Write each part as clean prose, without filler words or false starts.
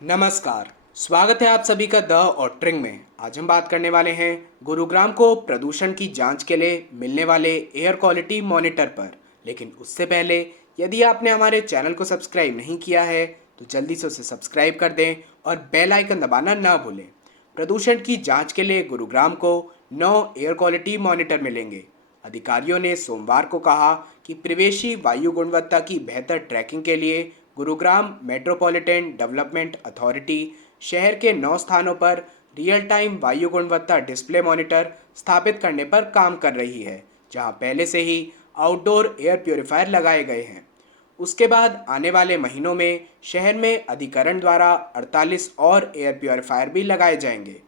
नमस्कार। स्वागत है आप सभी का द ऑटरिंग में। आज हम बात करने वाले हैं गुरुग्राम को प्रदूषण की जांच के लिए मिलने वाले एयर क्वालिटी मॉनिटर पर। लेकिन उससे पहले यदि आपने हमारे चैनल को सब्सक्राइब नहीं किया है तो जल्दी से उसे सब्सक्राइब कर दें और बेल आइकन दबाना ना भूलें। प्रदूषण की जांच के लिए गुरुग्राम को 9 एयर क्वालिटी मॉनिटर मिलेंगे। अधिकारियों ने सोमवार को कहा कि प्रवेशी वायु गुणवत्ता की बेहतर ट्रैकिंग के लिए गुरुग्राम मेट्रोपॉलिटन डेवलपमेंट अथॉरिटी शहर के 9 स्थानों पर रियल टाइम वायु गुणवत्ता डिस्प्ले मॉनिटर स्थापित करने पर काम कर रही है, जहां पहले से ही आउटडोर एयर प्योरीफायर लगाए गए हैं। उसके बाद आने वाले महीनों में शहर में अधिकरण द्वारा 48 और एयर प्योरीफायर भी लगाए जाएंगे।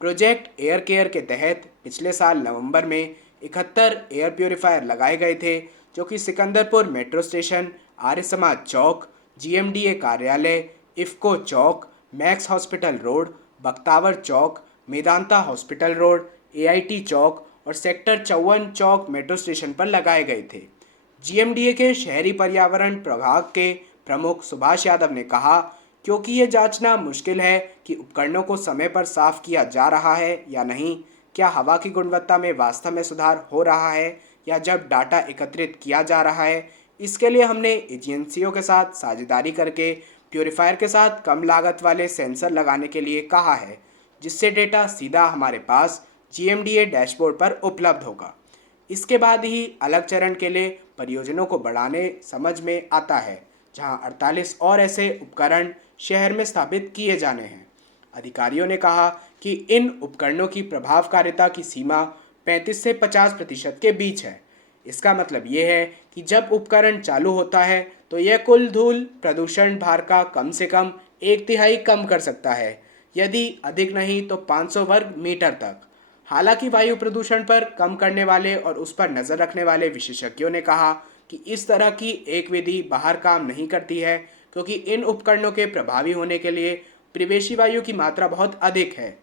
प्रोजेक्ट एयर केयर के तहत पिछले साल नवंबर में 71 एयर प्योरीफायर लगाए गए थे, जो कि सिकंदरपुर मेट्रो स्टेशन, आर्य समाज चौक, जीएमडीए कार्यालय, इफ्को चौक, मैक्स हॉस्पिटल रोड, बख्तावर चौक, मेदांता हॉस्पिटल रोड, एआईटी चौक और सेक्टर 54 चौक मेट्रो स्टेशन पर लगाए गए थे। जीएमडीए के शहरी पर्यावरण प्रभाग के प्रमुख सुभाष यादव ने कहा, क्योंकि ये जांचना मुश्किल है कि उपकरणों को समय पर साफ किया जा रहा है या नहीं, क्या हवा की गुणवत्ता में वास्तव में सुधार हो रहा है या जब डाटा एकत्रित किया जा रहा है। इसके लिए हमने एजेंसियों के साथ साझेदारी करके प्यूरीफायर के साथ कम लागत वाले सेंसर लगाने के लिए कहा है, जिससे डेटा सीधा हमारे पास जीएमडीए डैशबोर्ड पर उपलब्ध होगा। इसके बाद ही अलग चरण के लिए परियोजनाओं को बढ़ाने समझ में आता है, जहां 48 और ऐसे उपकरण शहर में स्थापित किए जाने हैं। अधिकारियों ने कहा कि इन उपकरणों की प्रभावकारिता की सीमा 35 से 50% के बीच है। इसका मतलब ये है कि जब उपकरण चालू होता है तो यह कुल धूल प्रदूषण भार का कम से कम 1/3 कम कर सकता है, यदि अधिक नहीं तो 500 वर्ग मीटर तक। हालांकि वायु प्रदूषण पर कम करने वाले और उस पर नज़र रखने वाले विशेषज्ञों ने कहा कि इस तरह की एक विधि बाहर काम नहीं करती है, क्योंकि इन उपकरणों के प्रभावी होने के लिए प्रवेशी वायु की मात्रा बहुत अधिक है।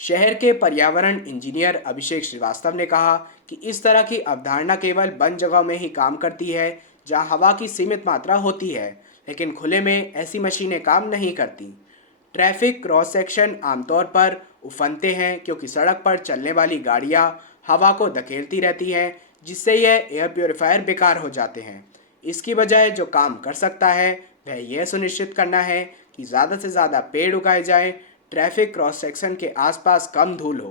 शहर के पर्यावरण इंजीनियर अभिषेक श्रीवास्तव ने कहा कि इस तरह की अवधारणा केवल बंद जगहों में ही काम करती है, जहां हवा की सीमित मात्रा होती है, लेकिन खुले में ऐसी मशीनें काम नहीं करती। ट्रैफिक क्रॉस सेक्शन आमतौर पर उफनते हैं, क्योंकि सड़क पर चलने वाली गाड़ियां हवा को धकेलती रहती हैं, जिससे यह एयर प्योरीफायर बेकार हो जाते हैं। इसकी बजाय जो काम कर सकता है वह यह सुनिश्चित करना है कि ज़्यादा से ज़्यादा पेड़ उगाए जाएं, ट्रैफिक क्रॉस सेक्शन के आसपास कम धूल हो।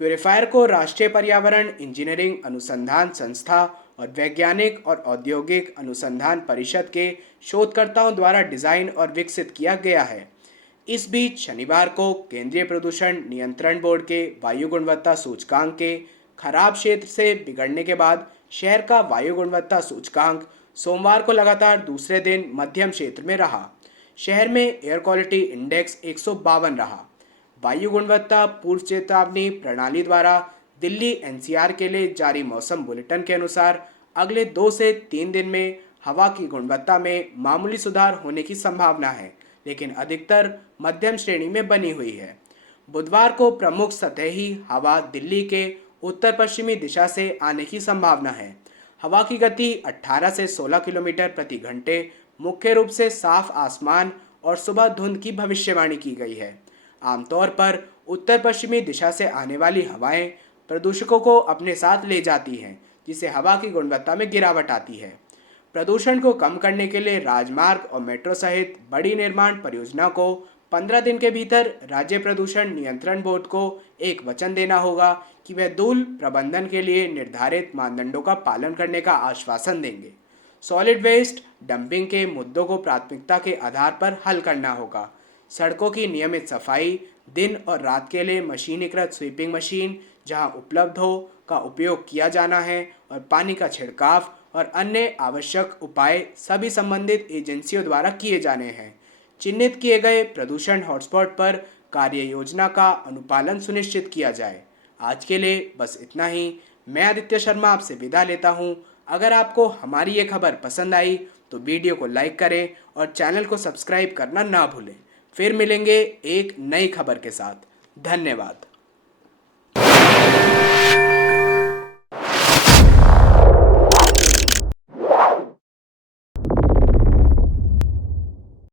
प्योरीफायर को राष्ट्रीय पर्यावरण इंजीनियरिंग अनुसंधान संस्था और वैज्ञानिक और औद्योगिक अनुसंधान परिषद के शोधकर्ताओं द्वारा डिज़ाइन और विकसित किया गया है। इस बीच शनिवार को केंद्रीय प्रदूषण नियंत्रण बोर्ड के वायु गुणवत्ता सूचकांक के खराब क्षेत्र से बिगड़ने के बाद शहर का वायु गुणवत्ता सूचकांक सोमवार को लगातार दूसरे दिन मध्यम क्षेत्र में रहा। शहर में एयर क्वालिटी इंडेक्स 152 रहा। वायु गुणवत्ता पूर्व चेतावनी प्रणाली द्वारा दिल्ली एनसीआर के लिए जारी मौसम बुलेटिन के अनुसार अगले 2 से 3 दिन में हवा की गुणवत्ता में मामूली सुधार होने की संभावना है, लेकिन अधिकतर मध्यम श्रेणी में बनी हुई है। बुधवार को प्रमुख सतही हवा दिल्ली के उत्तर पश्चिमी दिशा से आने की संभावना है। हवा की गति 18 से 16 किलोमीटर प्रति घंटे, मुख्य रूप से साफ आसमान और सुबह धुंध की भविष्यवाणी की गई है। आमतौर पर उत्तर पश्चिमी दिशा से आने वाली हवाएं प्रदूषकों को अपने साथ ले जाती हैं, जिससे हवा की गुणवत्ता में गिरावट आती है। प्रदूषण को कम करने के लिए राजमार्ग और मेट्रो सहित बड़ी निर्माण परियोजना को 15 दिन के भीतर राज्य प्रदूषण नियंत्रण बोर्ड को एक वचन देना होगा कि वह धूल प्रबंधन के लिए निर्धारित मानदंडों का पालन करने का आश्वासन देंगे। सॉलिड वेस्ट डंपिंग के मुद्दों को प्राथमिकता के आधार पर हल करना होगा। सड़कों की नियमित सफाई, दिन और रात के लिए मशीनीकृत स्वीपिंग मशीन जहां उपलब्ध हो का उपयोग किया जाना है, और पानी का छिड़काव और अन्य आवश्यक उपाय सभी संबंधित एजेंसियों द्वारा किए जाने हैं। चिन्हित किए गए प्रदूषण हॉटस्पॉट पर कार्य योजना का अनुपालन सुनिश्चित किया जाए। आज के लिए बस इतना ही। मैं आदित्य शर्मा आपसे विदा लेता हूँ। अगर आपको हमारी ये खबर पसंद आई तो वीडियो को लाइक करें और चैनल को सब्सक्राइब करना ना भूलें। फिर मिलेंगे एक नई खबर के साथ। धन्यवाद।